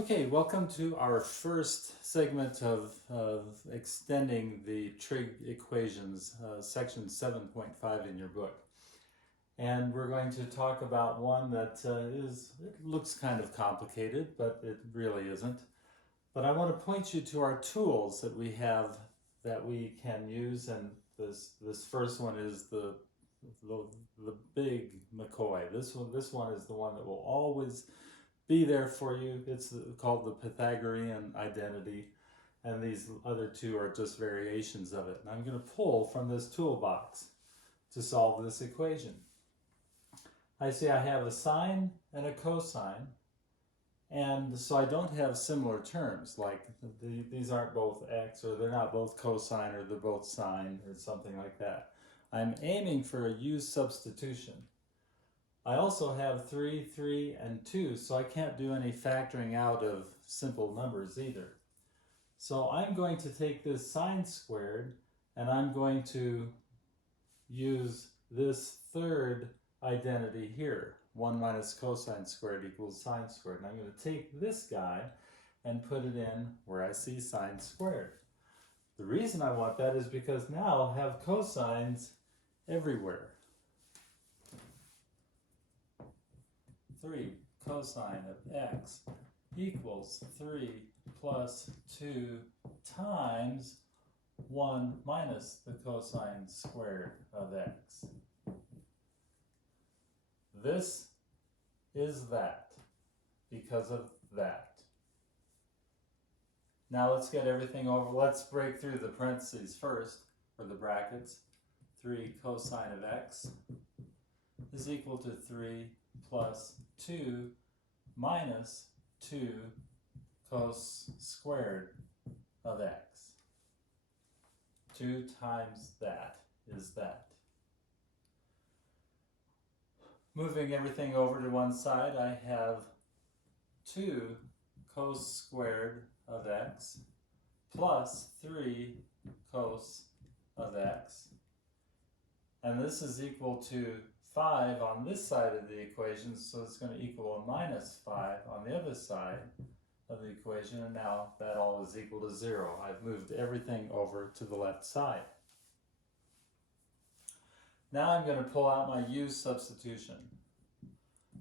Okay, welcome to our first segment of extending the trig equations, section 7.5 in your book. And we're going to talk about one that it looks kind of complicated, but it really isn't. But I want to point you to our tools that we have that we can use, and this first one is the big McCoy. This one is the one that will always be there for you. It's called the Pythagorean Identity, and these other two are just variations of it. And I'm going to pull from this toolbox to solve this equation. I see I have a sine and a cosine, and so I don't have similar terms, like these aren't both x, or they're not both cosine, or they're both sine, or something like that. I'm aiming for a u substitution. I also have 3, 3, and 2, so I can't do any factoring out of simple numbers either. So I'm going to take this sine squared, and I'm going to use this third identity here. 1 minus cosine squared equals sine squared. And I'm going to take this guy and put it in where I see sine squared. The reason I want that is because now I'll have cosines everywhere. 3 cosine of x equals 3 plus 2 times 1 minus the cosine squared of x. This is that because of that. Now let's get everything over. Let's break through the parentheses first, or the brackets. 3 cosine of x is equal to 3 plus 2 minus 2 cos squared of x. 2 times that is that. Moving everything over to one side, I have 2 cos squared of x plus 3 cos of x. And this is equal to 5 on this side of the equation, so it's going to equal a minus 5 on the other side of the equation, and now that all is equal to 0. I've moved everything over to the left side. Now I'm going to pull out my u substitution.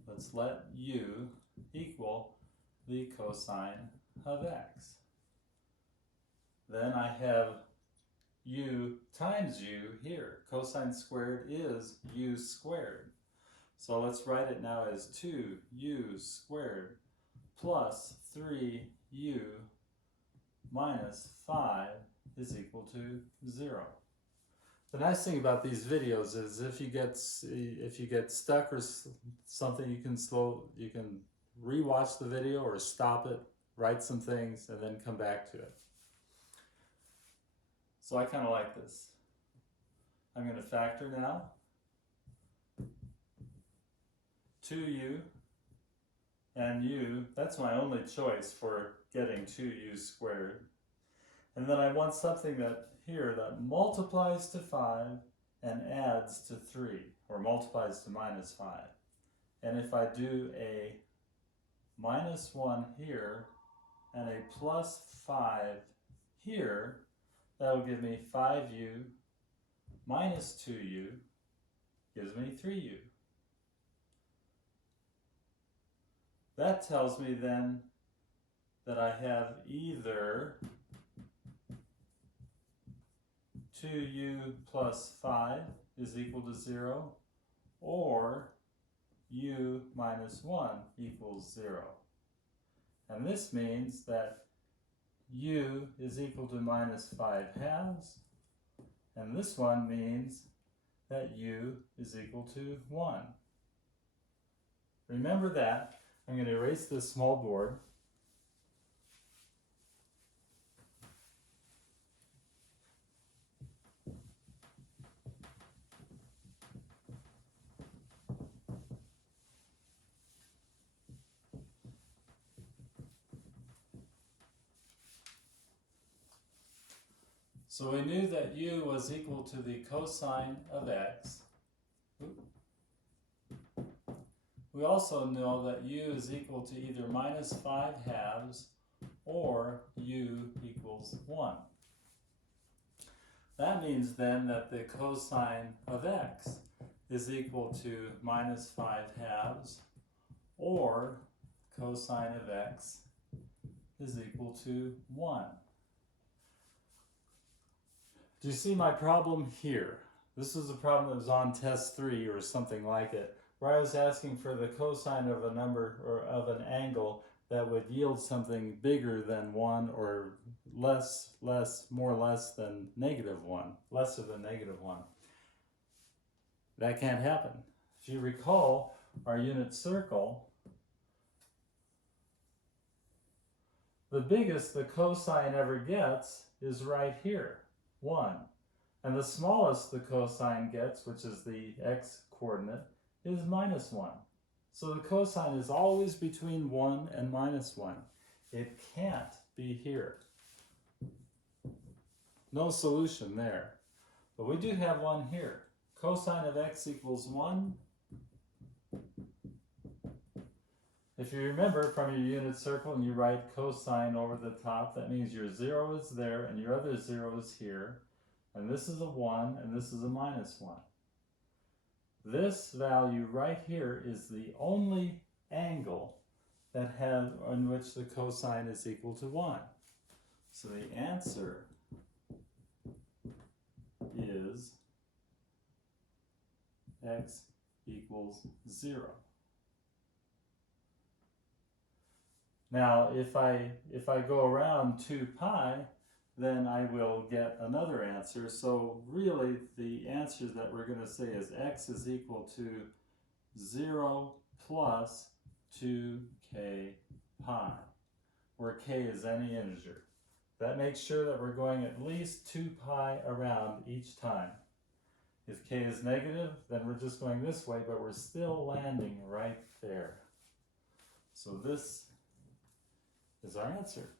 Let's let u equal the cosine of x. Then I have u times u here. Cosine squared is u squared. So let's write it now as 2u squared plus 3u minus 5 is equal to 0. The nice thing about these videos is if you get stuck or something, you can re-watch the video or stop it, write some things, and then come back to it. So I kind of like this. I'm going to factor now. 2u and u, that's my only choice for getting 2u squared. And then I want something that multiplies to 5 and adds to 3, or multiplies to minus 5. And if I do a minus 1 here and a plus 5 here, that will give me 5u minus 2u gives me 3u. That tells me then that I have either 2u plus 5 is equal to 0, or u minus 1 equals 0. And this means that u is equal to minus 5 halves, and this one means that u is equal to 1. Remember that. I'm going to erase this small board. So we knew that u was equal to the cosine of x. we also know that u is equal to either minus 5 halves or u equals 1. That means then that the cosine of x is equal to minus 5 halves, or cosine of x is equal to 1. Do you see my problem here? This is a problem that was on test 3 or something like it, where I was asking for the cosine of a number or of an angle that would yield something bigger than 1 or more or less than negative 1, lesser than negative 1. That can't happen. If you recall our unit circle, the biggest the cosine ever gets is right here, 1. And the smallest the cosine gets, which is the x coordinate, is minus 1. So the cosine is always between 1 and minus 1. It can't be here. No solution there. But we do have one here. Cosine of x equals 1. If you remember from your unit circle and you write cosine over the top, that means your 0 is there and your other 0 is here. And this is a 1 and this is a minus 1. This value right here is the only angle that in which the cosine is equal to 1. So the answer is x equals 0. Now, if I go around 2 pi, then I will get another answer. So really, the answer that we're going to say is x is equal to 0 plus 2k pi, where k is any integer. That makes sure that we're going at least 2 pi around each time. If k is negative, then we're just going this way, but we're still landing right there. So this is our answer.